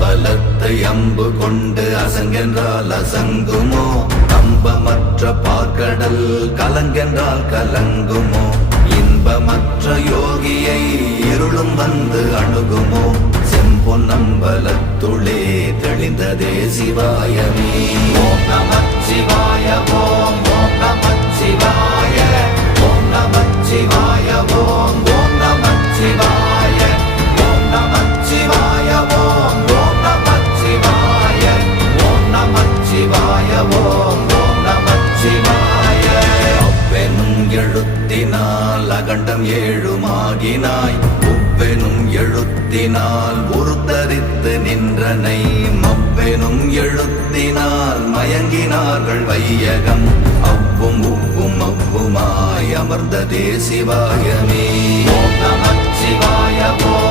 அம்பலத்தை அம்பு கொண்டு அசங்கென்றால் அசங்குமோ? கம்பமற்ற பார்க்கடல் கலங்கென்றால் கலங்குமோ? இன்பமற்ற யோகியை இருளும் வந்து அணுகுமோ? செம்பொன்னம்பலத்துளே தெளிந்ததே சிவாயமே. ஓம் நமச்சிவாய ஓம் ஓம் நமச்சிவாய ஓம் நமச்சிவாய ஓம் ஓம் நமச்சிவாய ஓம் நமச்சிவாய ஓம் ஓம் நமச்சிவாய ஓம் நமச்சிவாய ஓம் ஓம் நமச்சிவாய. அவ்வெனும் எழுத்தினால் அகண்டம் ஏழுமாகினாய், உவ்வெனும் எழுத்தினால் உருத்தரித்து நின்றனை, மவ்வெனும் எழுத்தினால் மயங்கினார்கள் வையகம், அவ்வும் உவ்வும் அவ்வுமாய் அமர்ந்ததே சிவாயமே. ஓம் நமச்சிவாய ஓம்